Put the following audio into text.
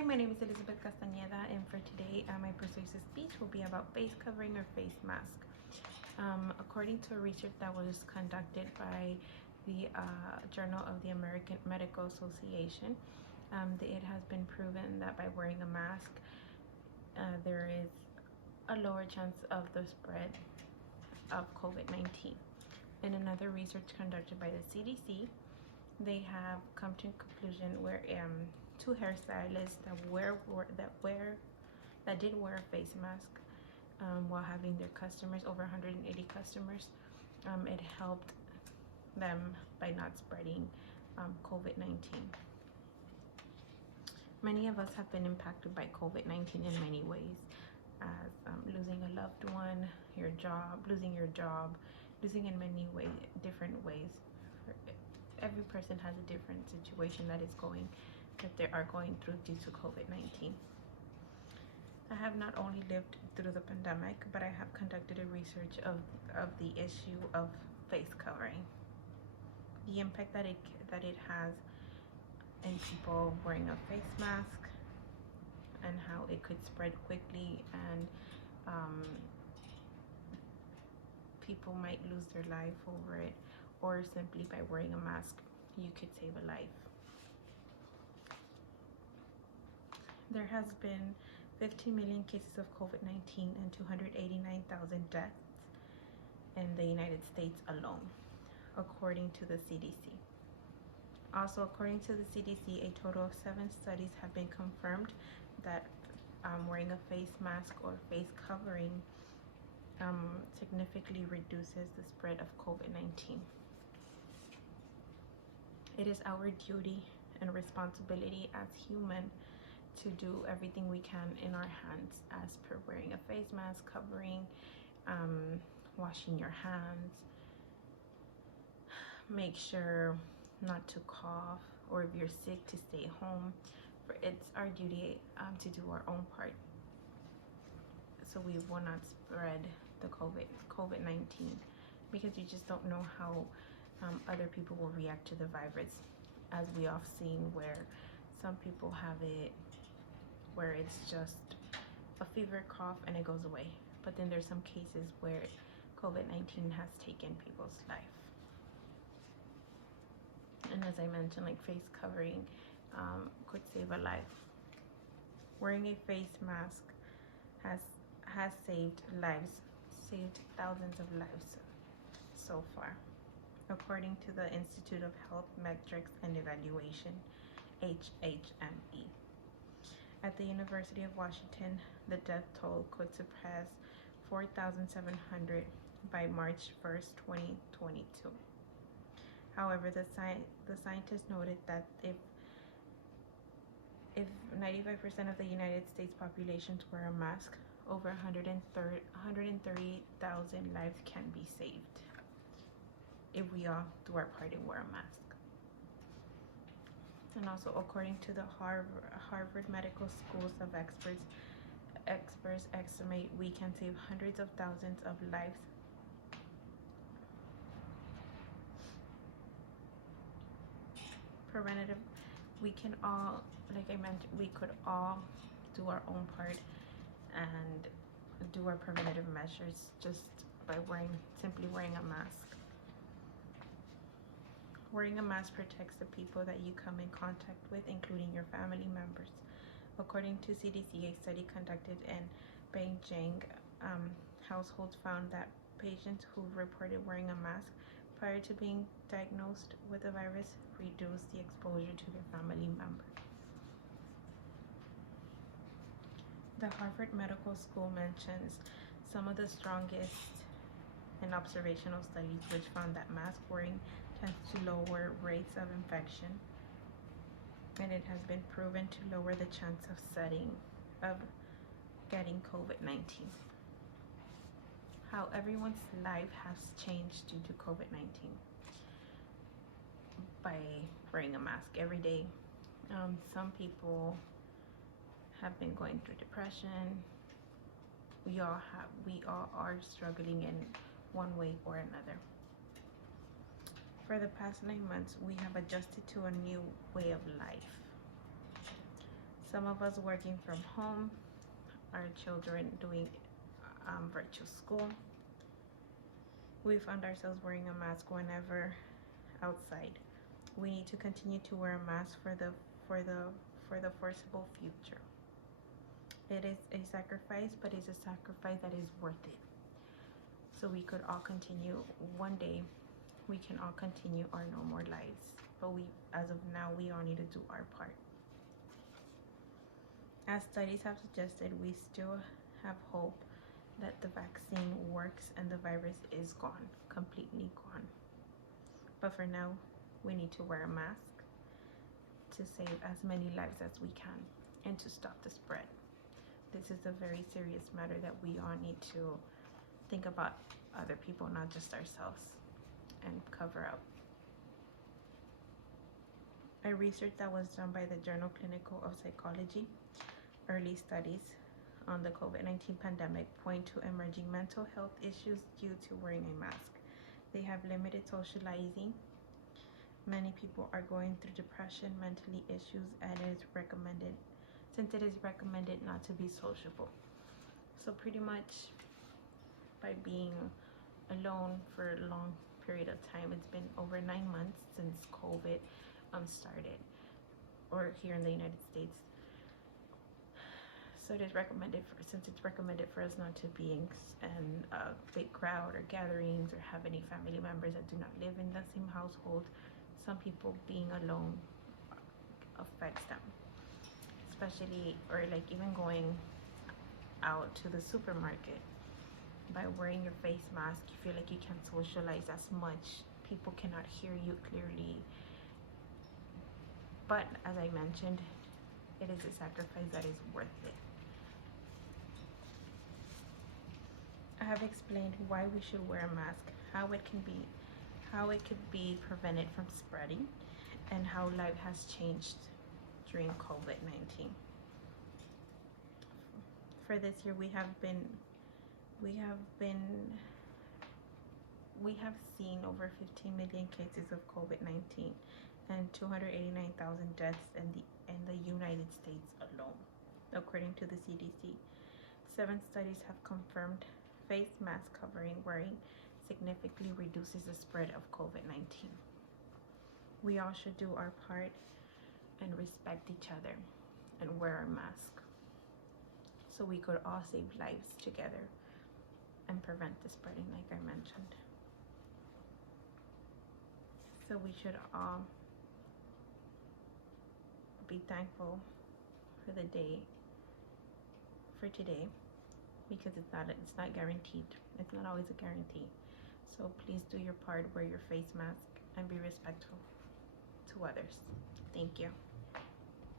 Hi, my name is Elizabeth Castañeda, and for today, my persuasive speech will be about face covering or face mask. According to a research that was conducted by the Journal of the American Medical Association, it has been proven that by wearing a mask, there is a lower chance of the spread of COVID-19. In another research conducted by the CDC, they have come to a conclusion where two hairstylists that did wear a face mask while having their customers, over 180 customers, it helped them by not spreading COVID-19. Many of us have been impacted by COVID-19 in many ways, as losing a loved one, losing your job, losing in many ways, different ways. Every person has a different situation that they are going through due to COVID-19. I have not only lived through the pandemic, but I have conducted a research of the issue of face covering, the impact that it has in people wearing a face mask, and how it could spread quickly, and people might lose their life over it, or simply by wearing a mask you could save a life. There has been 15 million cases of COVID-19 and 289,000 deaths in the United States alone, according to the CDC. Also, according to the CDC, a total of 7 studies have been confirmed that wearing a face mask or face covering significantly reduces the spread of COVID-19. It is our duty and responsibility as human to do everything we can in our hands, as per wearing a face mask, covering, washing your hands, make sure not to cough, or if you're sick, to stay home. It's our duty to do our own part, so we will not spread the COVID-19, because you just don't know how other people will react to the virus, as we have seen where some people have it where it's just a fever, cough, and it goes away. But then there's some cases where COVID-19 has taken people's life. And as I mentioned, like, face covering could save a life. Wearing a face mask has saved thousands of lives so far, according to the Institute of Health Metrics and Evaluation, HHME. At the University of Washington, the death toll could surpass 4,700 by March 1st, 2022. However, the scientists noted that if 95% of the United States populations wear a mask, over 130,000 lives can be saved if we all do our part and wear a mask. And also, according to the Harvard Medical Schools of experts estimate we can save hundreds of thousands of lives preventative. We can all, like I mentioned, we could all do our own part and do our preventative measures just by simply wearing a mask. Wearing a mask protects the people that you come in contact with, including your family members. According to CDC, a study conducted in Beijing, households found that patients who reported wearing a mask prior to being diagnosed with the virus reduced the exposure to their family members. The Harvard Medical School mentions some of the strongest and observational studies which found that mask wearing tends to lower rates of infection, and it has been proven to lower the chance of getting COVID-19. How everyone's life has changed due to COVID-19 by wearing a mask every day. Some people have been going through depression. We all are struggling in one way or another. For the past 9 months, we have adjusted to a new way of life. Some of us working from home, our children doing virtual school. We found ourselves wearing a mask whenever outside. We need to continue to wear a mask for the foreseeable future. It is a sacrifice, but it's a sacrifice that is worth it. So we could all continue. One day, we can all continue our normal lives. But as of now, we all need to do our part. As studies have suggested, we still have hope that the vaccine works and the virus is gone, completely gone. But for now, we need to wear a mask to save as many lives as we can and to stop the spread. This is a very serious matter that we all need to think about other people, not just ourselves, and cover up. A research that was done by the Journal Clinical of Psychology, early studies on the COVID-19 pandemic point to emerging mental health issues due to wearing a mask. They have limited socializing. Many people are going through depression, mentally issues, and it is recommended not to be sociable. So pretty much by being alone for a long period of time, it's been over 9 months since COVID started, or here in the United States. So it is recommended since it's recommended for us not to be in a big crowd or gatherings or have any family members that do not live in the same household. Some people being alone affects them, especially, or like even going out to the supermarket. By wearing your face mask, you feel like you can't socialize as much. People cannot hear you clearly. But as I mentioned, it is a sacrifice that is worth it. I have explained why we should wear a mask, how it could be prevented from spreading, and how life has changed during COVID-19. For this year, we have seen over 15 million cases of COVID-19 and 289,000 deaths in the United States alone, according to the CDC. 7 studies have confirmed face mask covering wearing significantly reduces the spread of COVID-19. We all should do our part and respect each other and wear our mask so we could all save lives together and prevent the spreading, like I mentioned. So we should all be thankful for the day, for today, because it's not guaranteed. It's not always a guarantee. So please do your part, wear your face mask, and be respectful to others. Thank you.